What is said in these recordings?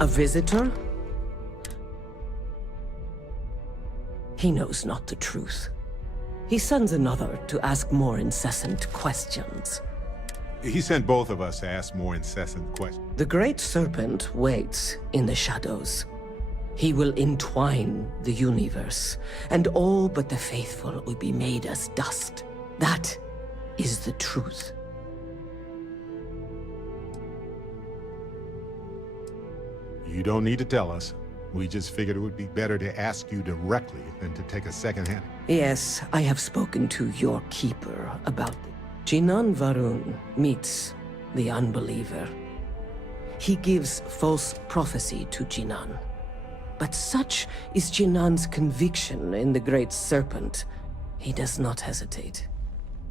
A visitor? He knows not the truth. He sends another to ask more incessant questions. He sent both of us to ask more incessant questions. The Great Serpent waits in the shadows. He will entwine the universe, and all but the faithful will be made as dust. That is the truth. You don't need to tell us. We just figured it would be better to ask you directly than to take a second hand. Yes, I have spoken to your keeper about it. Jinan Varun meets the unbeliever. He gives false prophecy to Jinan. But such is Jinan's conviction in the Great Serpent, he does not hesitate.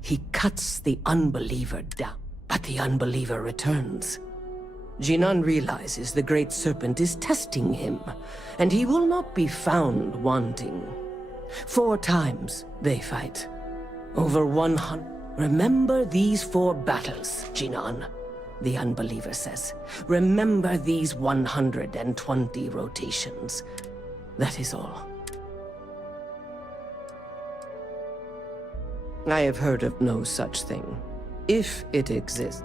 He cuts the unbeliever down, but the unbeliever returns. Jinan realizes the Great Serpent is testing him, and he will not be found wanting. 4 times they fight. Over 100. Remember these 4 battles, Jinan, the unbeliever says. Remember these 120 rotations. That is all. I have heard of no such thing. If it exists,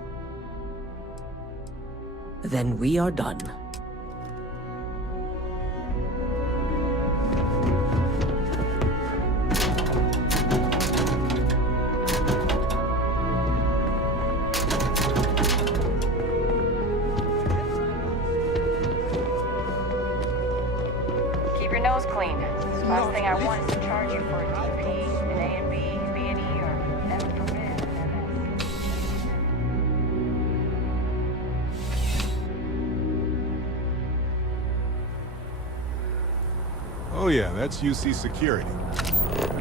then we are done. Keep your nose clean. Last thing I want is to charge you for a DP, an A&B, B&E, or heaven forbid, an MS. Oh yeah, that's UC security.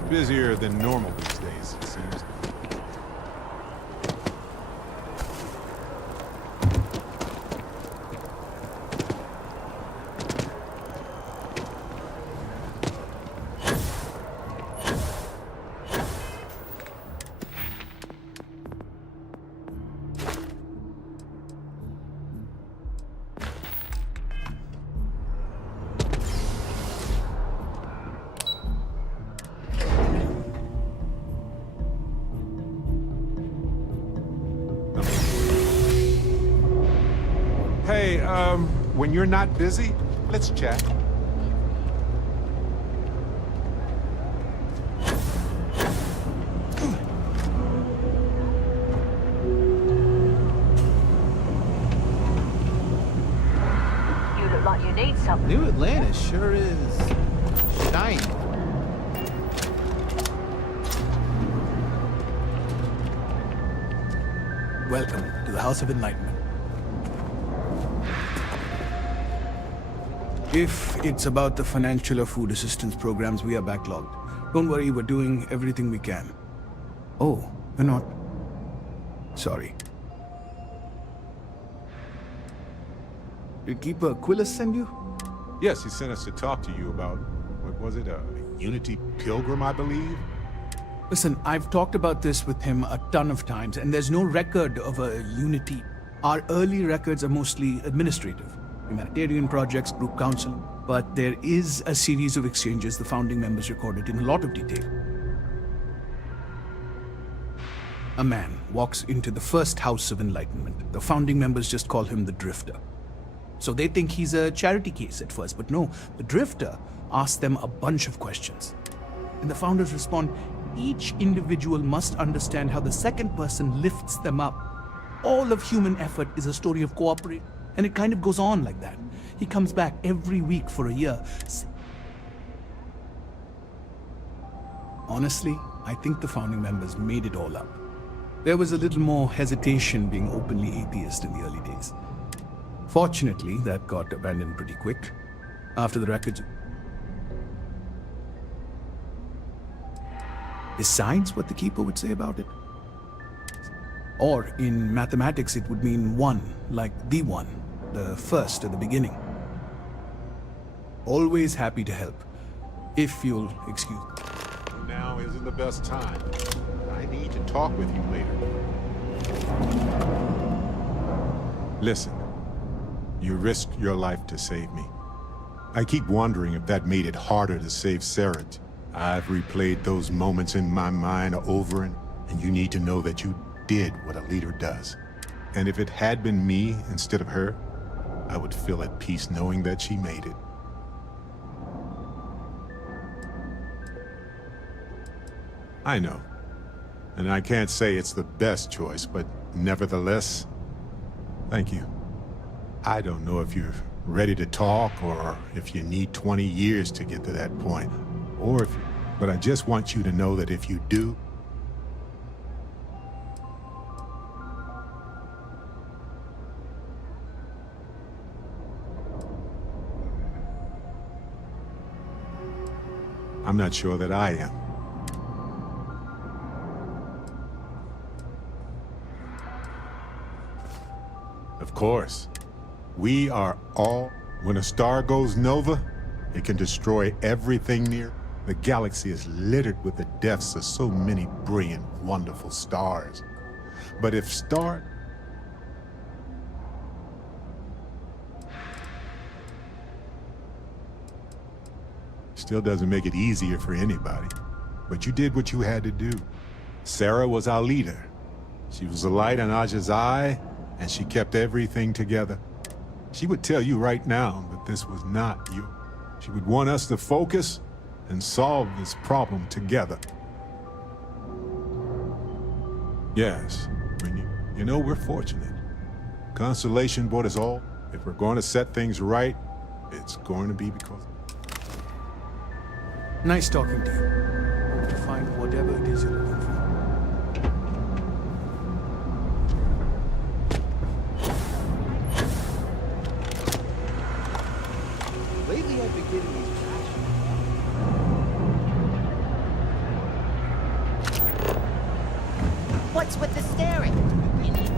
Busier than normal these days, it seems. Hey, when you're not busy, let's chat. You look like you need something. New Atlantis sure is shiny. Welcome to the House of Enlightenment. If it's about the financial or food assistance programs, we are backlogged. Don't worry, we're doing everything we can. Oh, we're not. Sorry. Did Keeper Quillis send you? Yes, he sent us to talk to you about, what was it, a Unity Pilgrim, I believe? Listen, I've talked about this with him a ton of times, and there's no record of a Unity. Our early records are mostly administrative. Humanitarian projects, group counseling, but there is a series of exchanges the founding members recorded in a lot of detail. A man walks into the first House of Enlightenment. The founding members just call him the Drifter. So they think he's a charity case at first, but no, the Drifter asks them a bunch of questions. And the founders respond, each individual must understand how the second person lifts them up. All of human effort is a story of cooperation. And it kind of goes on like that. He comes back every week for a year. Honestly, I think the founding members made it all up. There was a little more hesitation being openly atheist in the early days. Fortunately, that got abandoned pretty quick. After the records... Besides what the Keeper would say about it? Or in mathematics, it would mean one, like the one, the first at the beginning. Always happy to help, if you'll excuse me. Now isn't the best time. I need to talk with you later. Listen, You risked your life to save me. I keep wondering if that made it harder to save Sarah. I've replayed those moments in my mind over and you need to know that you did what a leader does. And if it had been me instead of her, I would feel at peace knowing that she made it. I know. And I can't say it's the best choice, but nevertheless, thank you. I don't know if you're ready to talk or if you need 20 years to get to that point, but I just want you to know that if you do, I'm not sure that I am. Of course. We are all... When a star goes nova, it can destroy everything near. The galaxy is littered with the deaths of so many brilliant, wonderful stars. But if still doesn't make it easier for anybody. But you did what you had to do. Sarah was our leader. She was the light in Aja's eye, and she kept everything together. She would tell you right now that this was not you. She would want us to focus and solve this problem together. Yes, you know, we're fortunate. Constellation brought us all. If we're going to set things right, it's going to be because... Nice talking to you. Hope you find whatever it is you're looking for. Lately I've been getting these What's with the staring? You need something?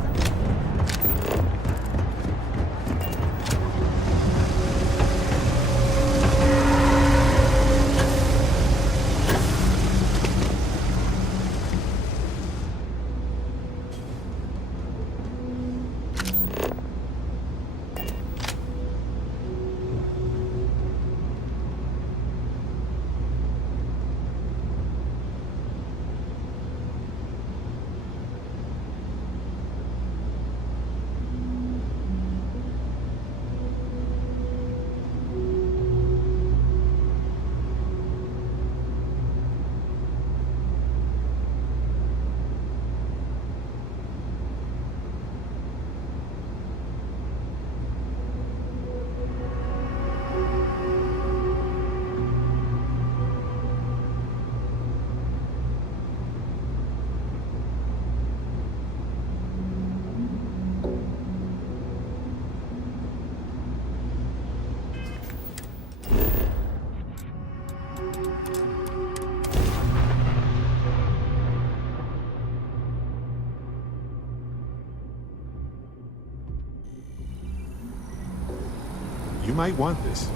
You might want this.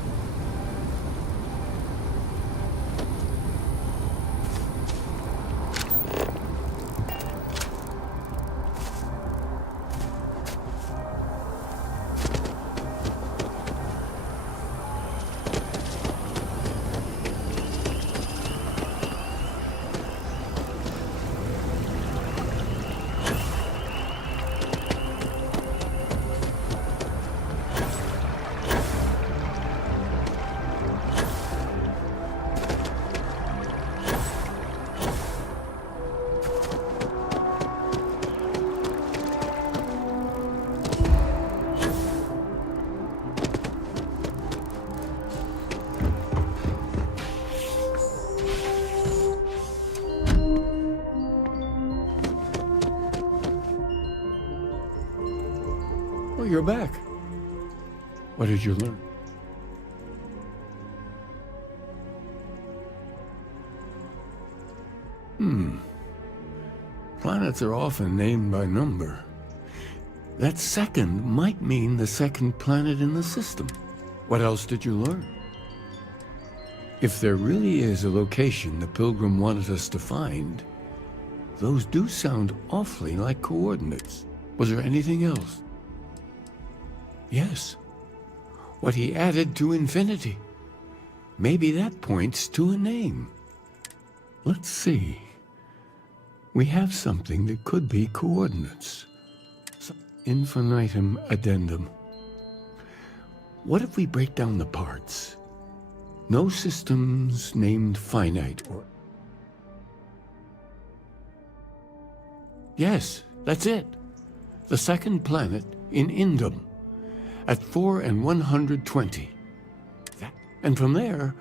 Oh, you're back. What did you learn? Planets are often named by number. That second might mean the second planet in the system. What else did you learn? If there really is a location the Pilgrim wanted us to find, those do sound awfully like coordinates. Was there anything else? Yes, what he added to infinity. Maybe that points to a name. Let's see. We have something that could be coordinates. Infinitum addendum. What if we break down the parts? No systems named finite or... Yes, that's it. The second planet in Indum, at 4 and 120. And from there,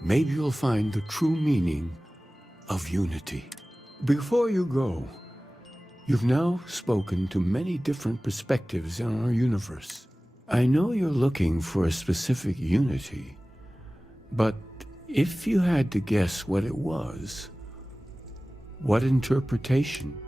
maybe you'll find the true meaning of unity. Before you go, you've now spoken to many different perspectives in our universe. I know you're looking for a specific unity, but if you had to guess what it was, what interpretation?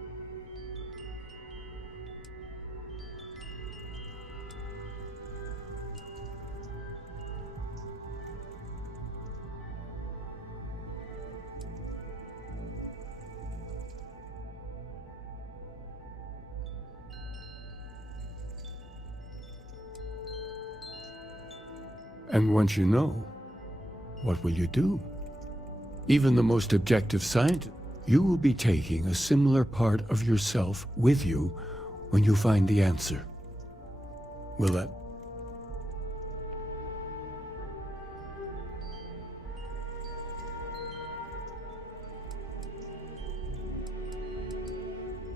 And once you know, what will you do? Even the most objective scientist, you will be taking a similar part of yourself with you when you find the answer. Will that...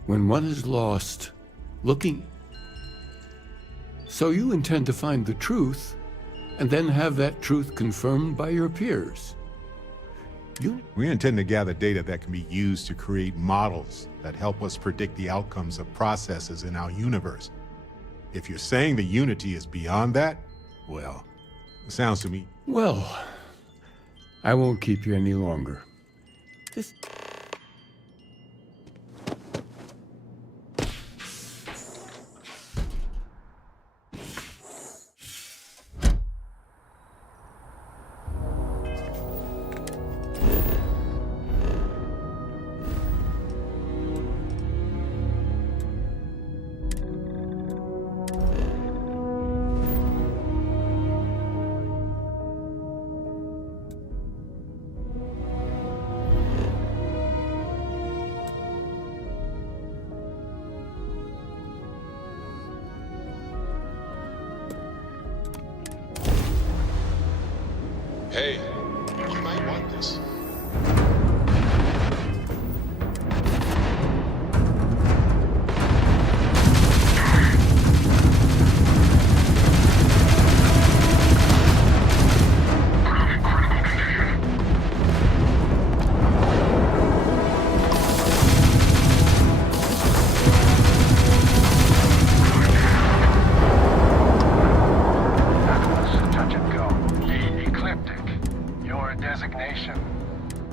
When one is lost, looking... So you intend to find the truth, and then have that truth confirmed by your peers. We intend to gather data that can be used to create models that help us predict the outcomes of processes in our universe. If you're saying the unity is beyond that, well, it sounds to me... Well, I won't keep you any longer. This... Hey, you might want this.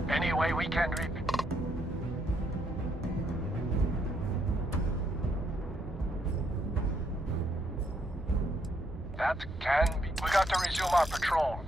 Any way we can That can be. We got to resume our patrol.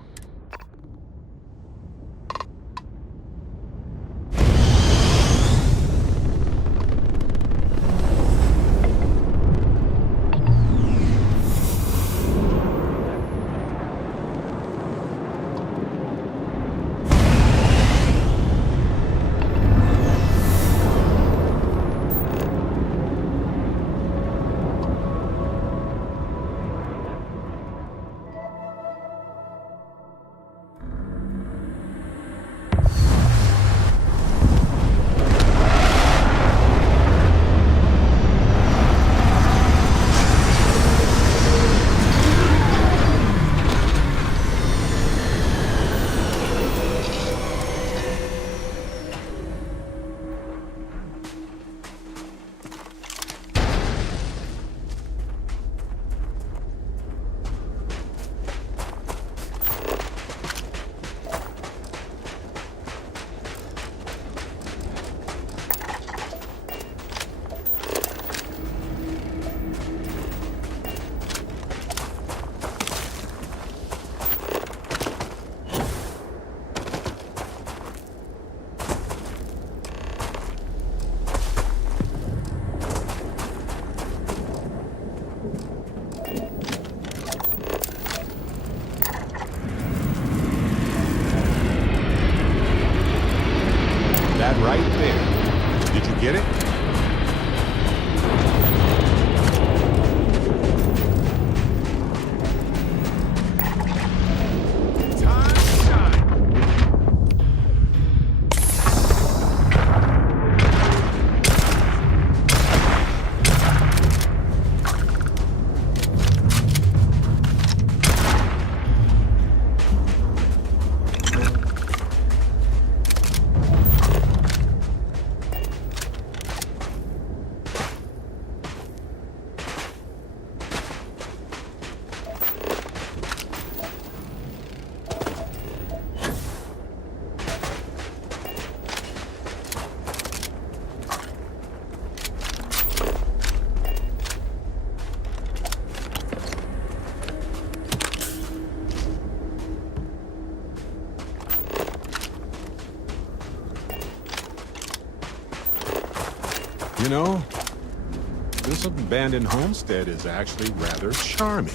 You know, this abandoned homestead is actually rather charming.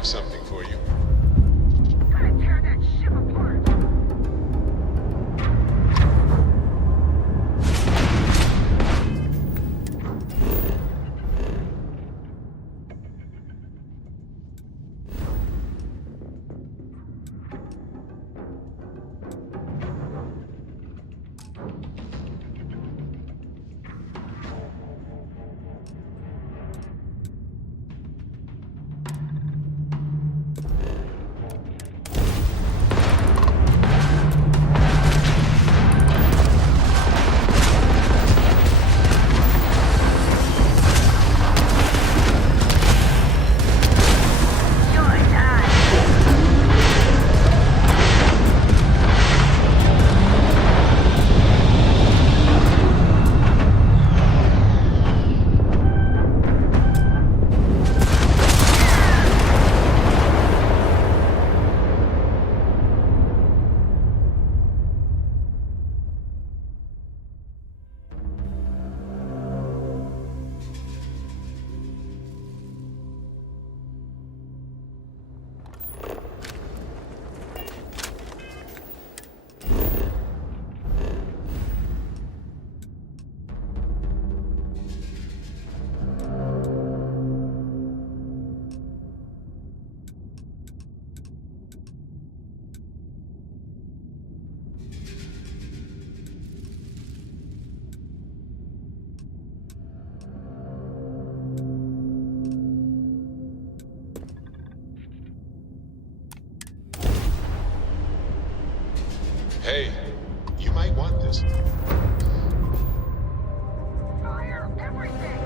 have something for you. Gotta tear that ship apart. Hey, you might want this. Fire everything!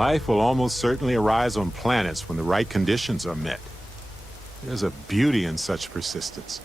Life will almost certainly arise on planets when the right conditions are met. There's a beauty in such persistence.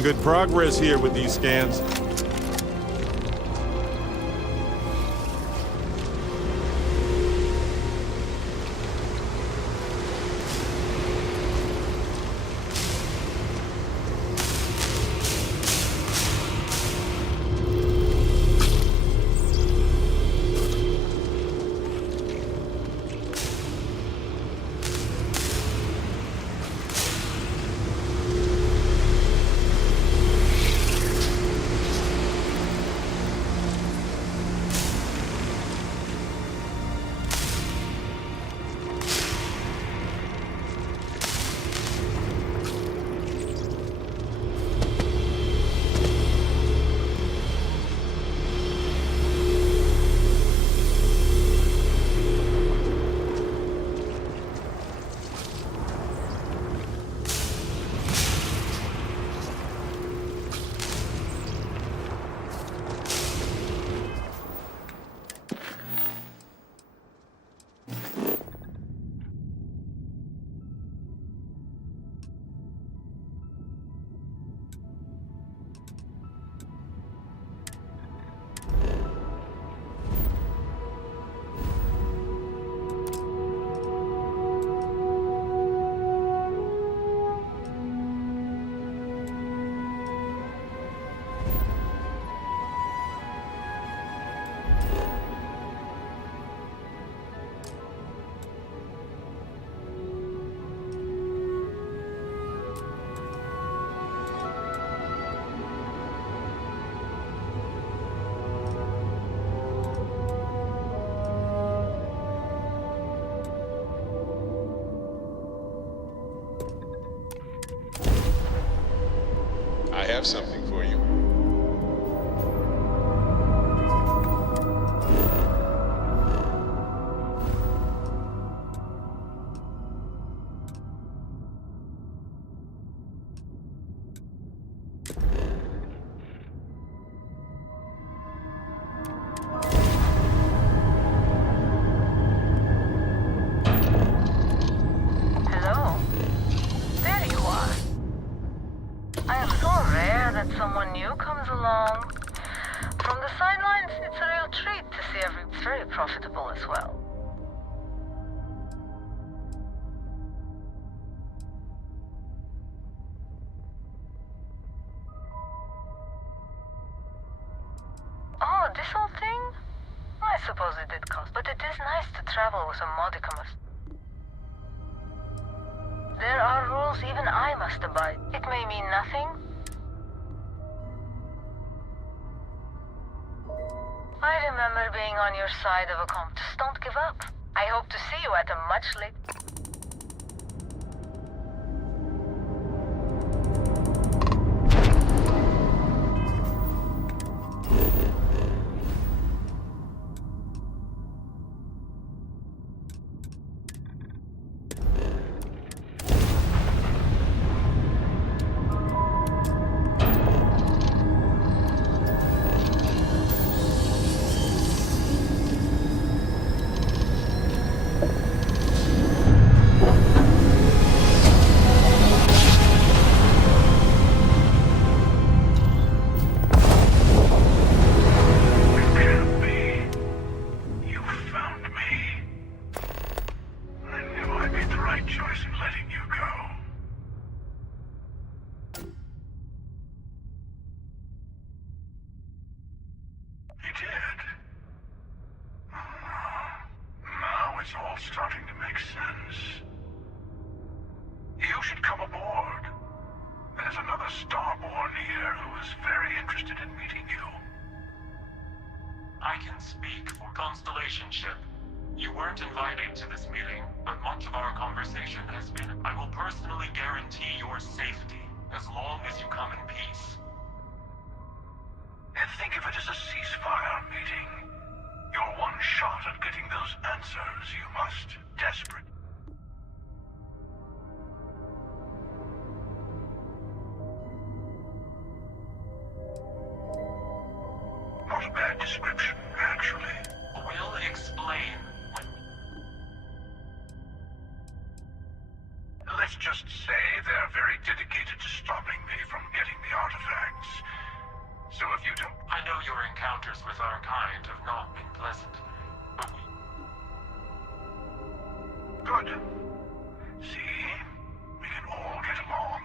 Making good progress here with these scans. I have something for you. Hello? There you are. I am so rare that someone new comes along. From the sidelines, it's a real treat to see it's very profitable as well. Oh, this whole thing? I suppose it did cost, but it is nice to travel with a modicum of... There are rules even I must abide. It may mean nothing. I remember being on your side of a just don't give up. I hope to see you at a much later... It's all starting to make sense. You should come aboard. There's another Starborn here who is very interested in meeting you. I can speak for Constellation Ship. You weren't invited to this meeting, but much of our conversation has been, I will personally guarantee your safety as long as you come in peace. And think of it as a ceasefire meeting. You're one shot at getting those answers you must. Desperate. Not a bad description, actually. We'll explain when... Let's let's just say they're very dedicated to stopping me from getting the artifacts. So if you don't... I know your encounters with our kind have not been pleasant, but we... Good. See? We can all get along.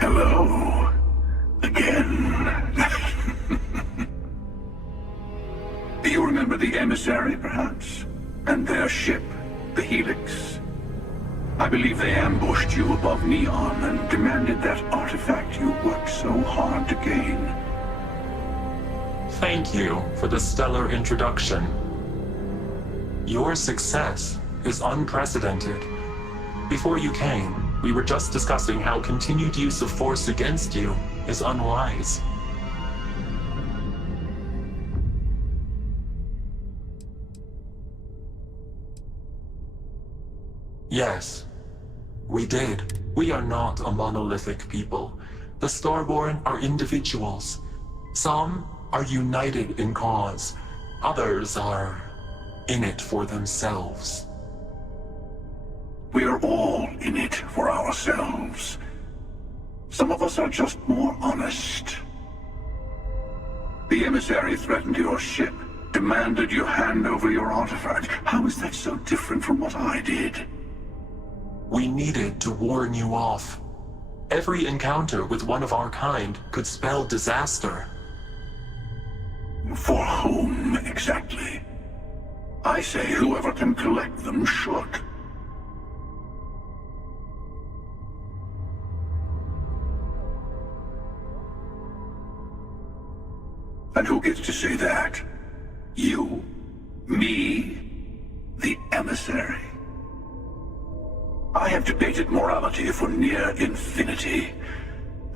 Hello. Again. Do you remember the emissary, perhaps? And their ship, the Helix? I believe they ambushed you above Neon and demanded that artifact you worked so hard to gain. Thank you for the stellar introduction. Your success is unprecedented. Before you came, we were just discussing how continued use of force against you is unwise. Yes, we did. We are not a monolithic people. The Starborn are individuals. Some are united in cause. Others are in it for themselves. We are all in it for ourselves. Some of us are just more honest. The emissary threatened your ship, demanded you hand over your artifact. How is that so different from what I did? We needed to warn you off. Every encounter with one of our kind could spell disaster. For whom, exactly? I say whoever can collect them should. And who gets to say that? You? Me? The emissary? I have debated morality for near infinity,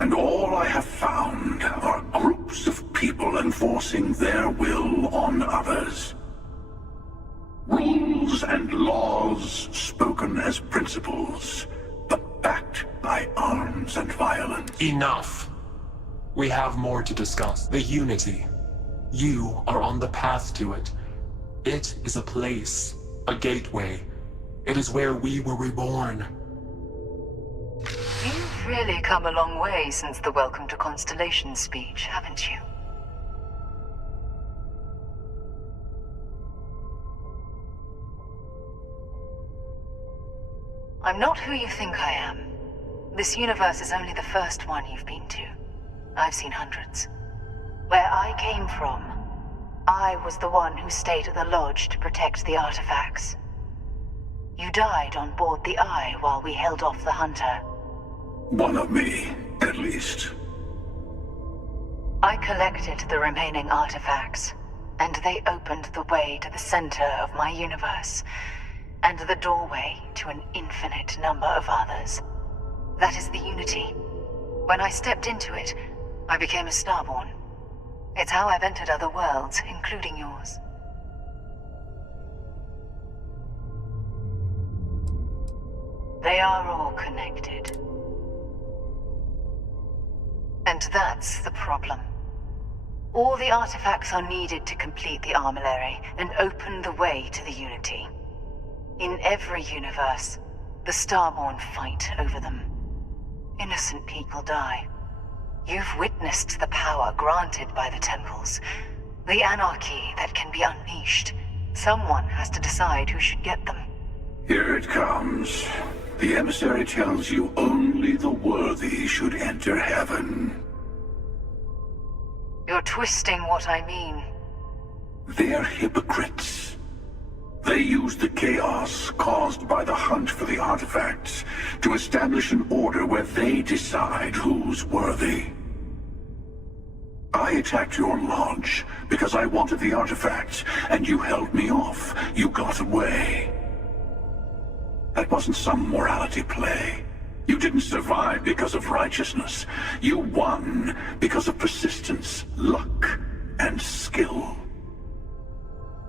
and all I have found are groups of people enforcing their will on others. Rules and laws spoken as principles, but backed by arms and violence. Enough. We have more to discuss. The Unity. You are on the path to it. It is a place, a gateway. It is where we were reborn. You've really come a long way since the Welcome to Constellation speech, haven't you? I'm not who you think I am. This universe is only the first one you've been to. I've seen hundreds. Where I came from, I was the one who stayed at the lodge to protect the artifacts. You died on board the Eye while we held off the Hunter. One of me, at least. I collected the remaining artifacts, and they opened the way to the center of my universe, and the doorway to an infinite number of others. That is the Unity. When I stepped into it, I became a Starborn. It's how I've entered other worlds, including yours. They are all connected. And that's the problem. All the artifacts are needed to complete the armillary and open the way to the Unity. In every universe, the Starborn fight over them. Innocent people die. You've witnessed the power granted by the temples, the anarchy that can be unleashed. Someone has to decide who should get them. Here it comes. The emissary tells you only the worthy should enter heaven. You're twisting what I mean. They're hypocrites. They use the chaos caused by the hunt for the artifacts to establish an order where they decide who's worthy. I attacked your lodge because I wanted the artifacts, and you held me off. You got away. That wasn't some morality play. You didn't survive because of righteousness. You won because of persistence, luck, and skill.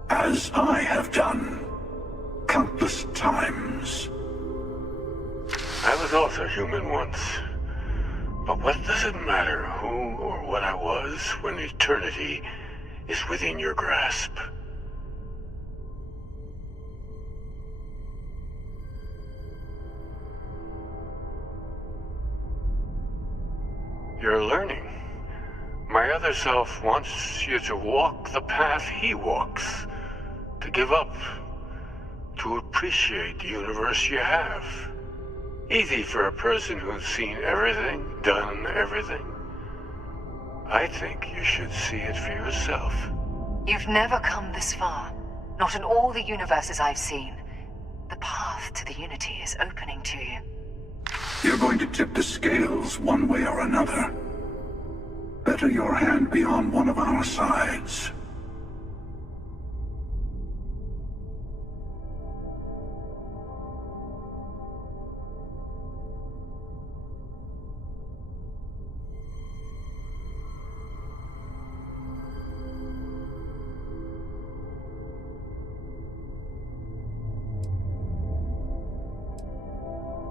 As I have done countless times. I was also human once. But what does it matter who or what I was when eternity is within your grasp? You're learning. My other self wants you to walk the path he walks, to give up, to appreciate the universe you have. Easy for a person who's seen everything, done everything. I think you should see it for yourself. You've never come this far. Not in all the universes I've seen. The path to the Unity is opening to you. You're going to tip the scales one way or another. Better your hand be on one of our sides.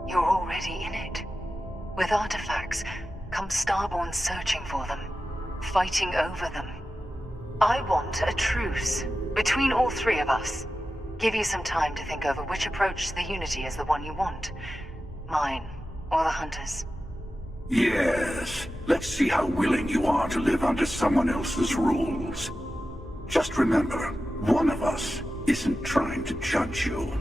You're already in it. With artifacts, come Starborn searching for them, fighting over them. I want a truce between all three of us. Give you some time to think over which approach to the Unity is the one you want. Mine, or the Hunters. Yes. Let's see how willing you are to live under someone else's rules. Just remember, one of us isn't trying to judge you.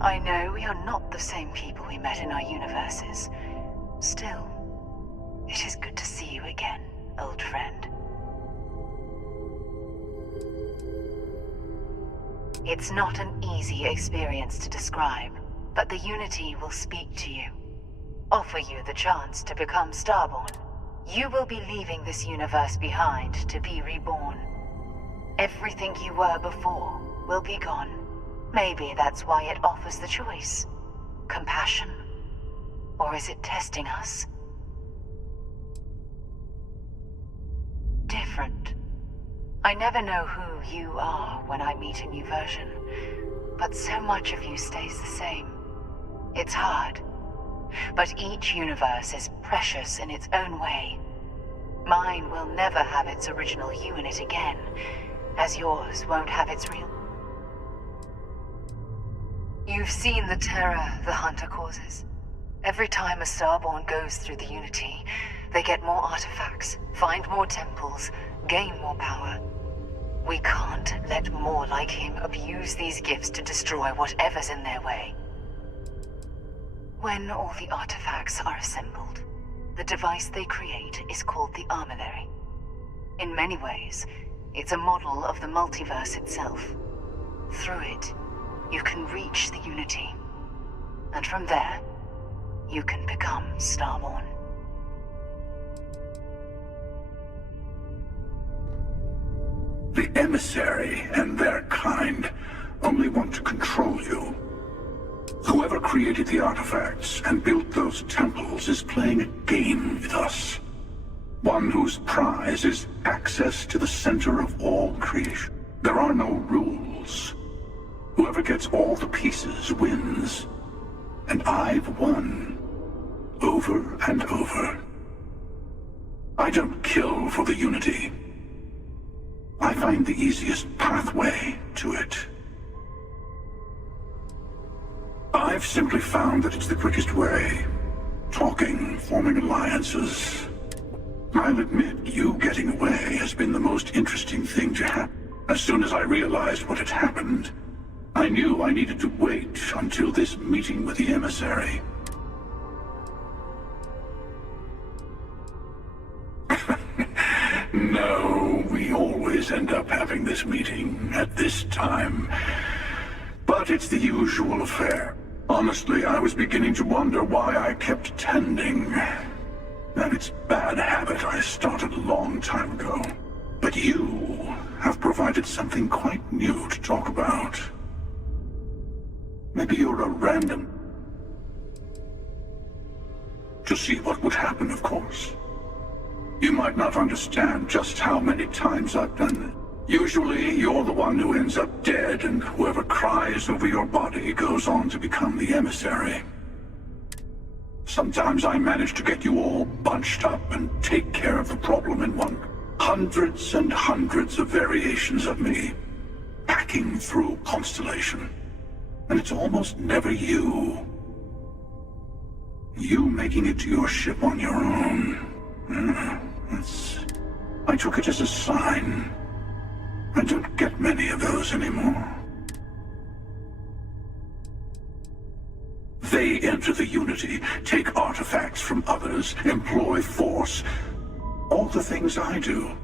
I know we are not the same people we met in our universes. Still, it is good to see you again, old friend. It's not an easy experience to describe, but the Unity will speak to you. Offer you the chance to become Starborn. You will be leaving this universe behind to be reborn. Everything you were before will be gone. Maybe that's why it offers the choice. Compassion? Or is it testing us? Different. I never know who you are when I meet a new version, but so much of you stays the same. It's hard. But each universe is precious in its own way. Mine will never have its original you in it again, as yours won't have its real. You've seen the terror the Hunter causes. Every time a Starborn goes through the Unity, they get more artifacts, find more temples, gain more power. We can't let more like him abuse these gifts to destroy whatever's in their way. When all the artifacts are assembled, the device they create is called the Armillary. In many ways, it's a model of the multiverse itself. Through it, you can reach the Unity. And from there, you can become Starborn. The Emissary and their kind only want to control you. Whoever created the artifacts and built those temples is playing a game with us. One whose prize is access to the center of all creation. There are no rules. Whoever gets all the pieces wins. And I've won. Over and over. I don't kill for the Unity. I find the easiest pathway to it. I've simply found that it's the quickest way. Talking, forming alliances. I'll admit, you getting away has been the most interesting thing to happen. As soon as I realized what had happened, I knew I needed to wait until this meeting with the Emissary. No, we always end up having this meeting at this time. But But it's the usual affair. Honestly, I was beginning to wonder why I kept tending. And it's a bad habit I started a long time ago. But you have provided something quite new to talk about. Maybe you're a random. To see what would happen, of course. You might not understand just how many times I've done it. Usually, you're the one who ends up dead, and whoever cries over your body goes on to become the emissary. Sometimes I manage to get you all bunched up and take care of the problem in one. Hundreds and hundreds of variations of me, packing through Constellation. And it's almost never you. You making it to your ship on your own. I took it as a sign. I don't get many of those anymore. They enter the Unity, take artifacts from others, employ force. All the things I do.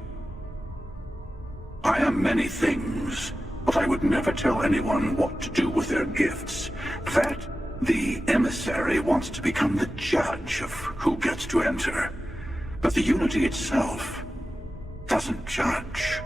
I am many things, but I would never tell anyone what to do with their gifts. That, the emissary wants to become the judge of who gets to enter. But the Unity itself doesn't judge.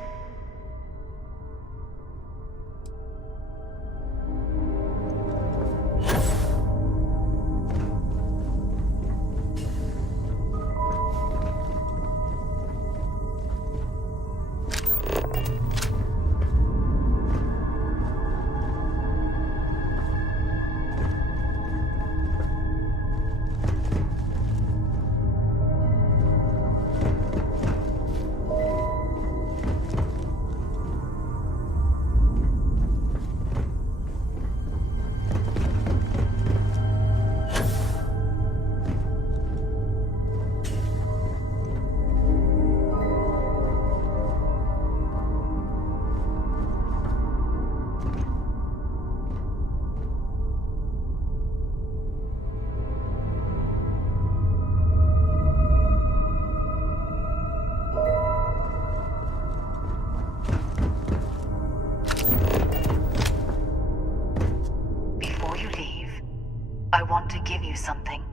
Something.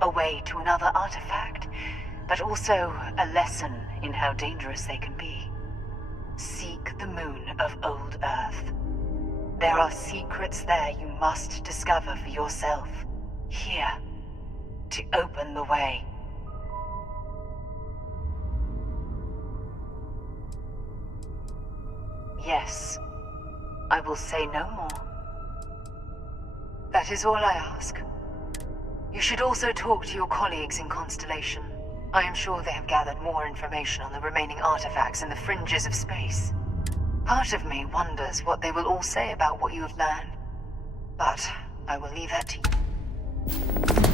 A way to another artifact, but also a lesson in how dangerous they can be. Seek the moon of Old Earth. There are secrets there you must discover for yourself. Here, to open the way. Yes, I will say no more. That is all I ask. You should also talk to your colleagues in Constellation. I am sure they have gathered more information on the remaining artifacts in the fringes of space. Part of me wonders what they will all say about what you have learned. But I will leave that to you.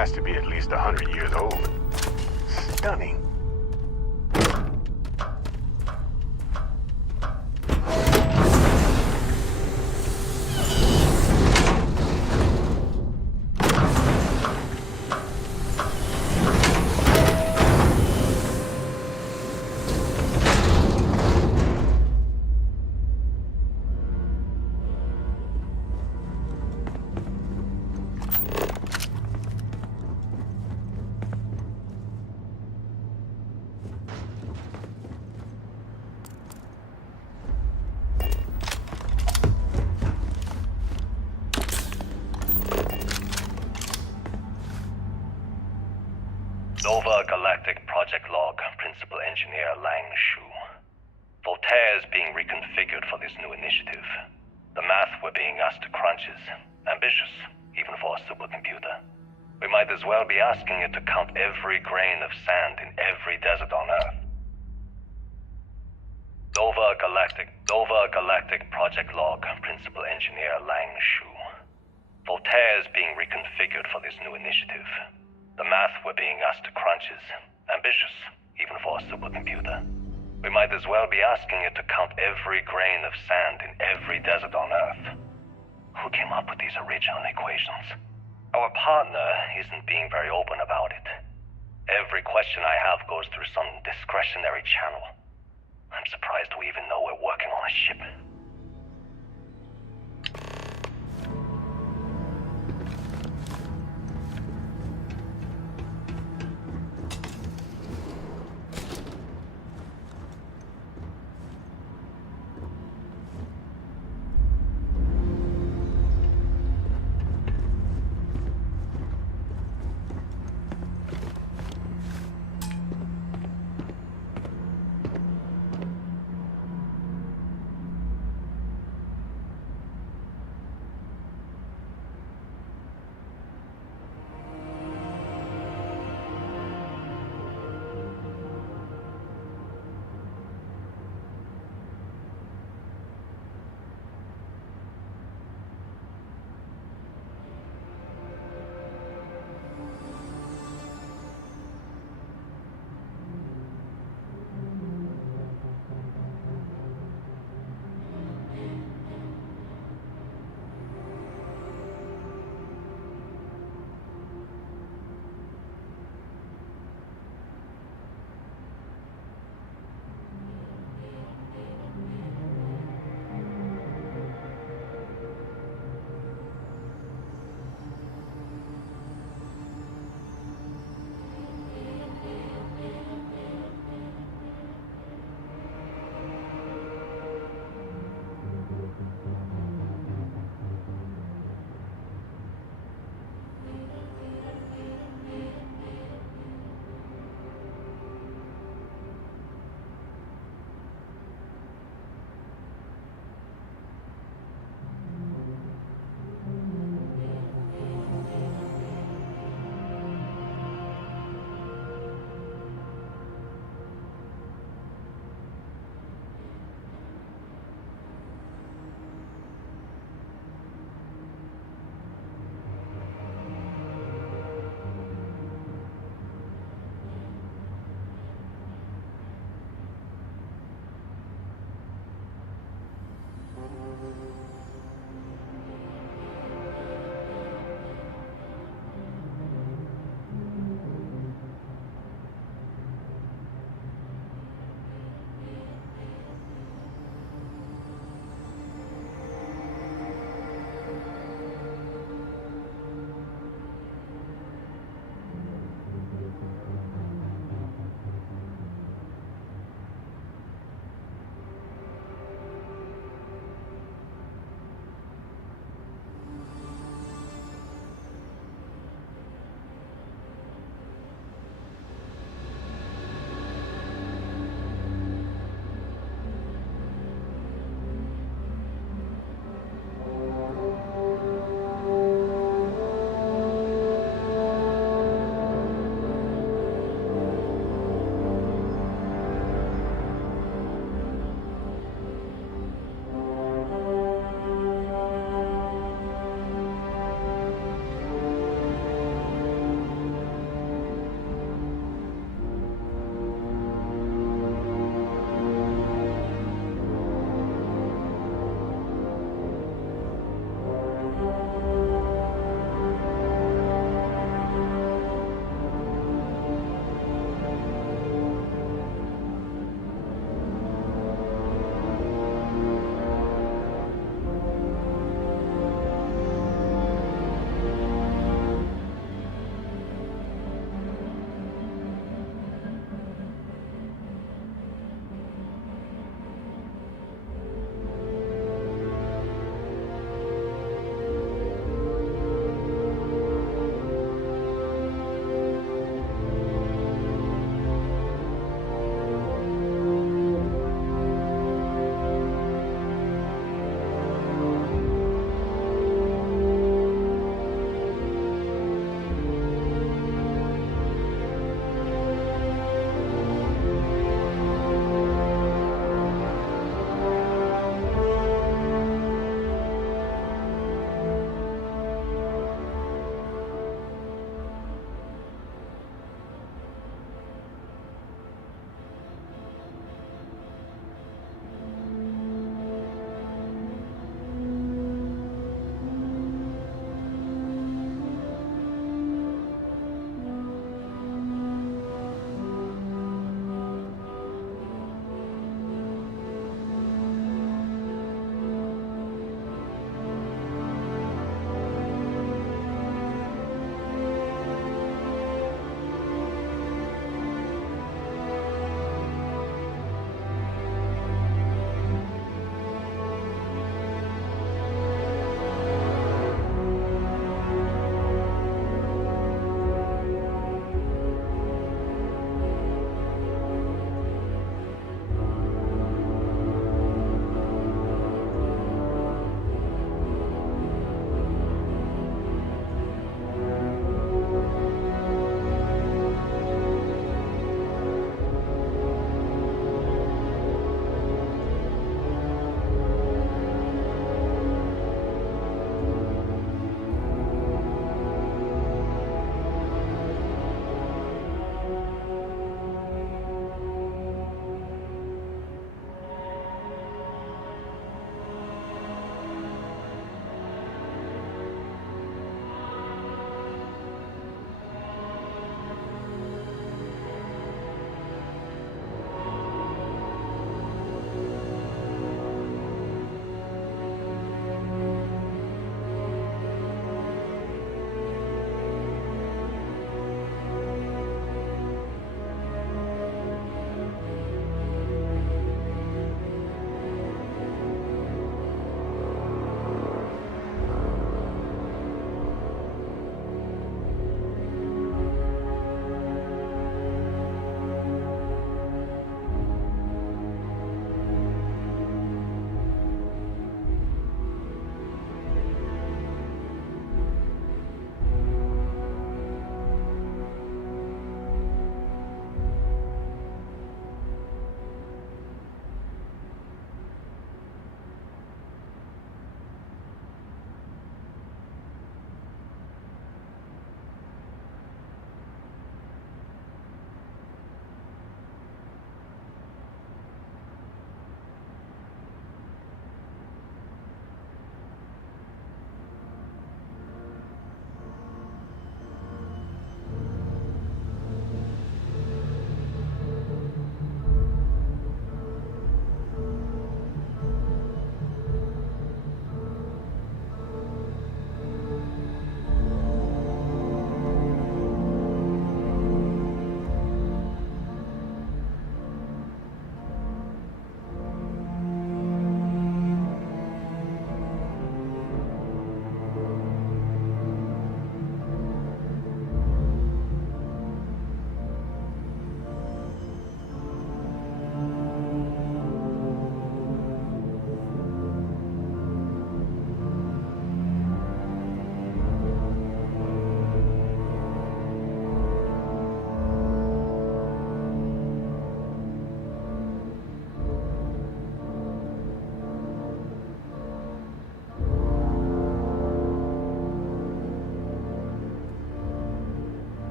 has to be at least 100 years old. Stunning. Nova Galactic Project Log, Principal Engineer Lang Shu. Voltaire is being reconfigured for this new initiative. The math we're being asked to crunch is ambitious, even for a supercomputer. We might as well be asking it to count every grain of sand in every desert on Earth. Nova Galactic Project Log, Principal Engineer Lang Shu. Voltaire is being reconfigured for this new initiative. The math we're being asked to crunch is ambitious, even for a supercomputer. We might as well be asking it to count every grain of sand in every desert on Earth. Who came up with these original equations? Our partner isn't being very open about it. Every question I have goes through some discretionary channel. I'm surprised we even know we're working on a ship.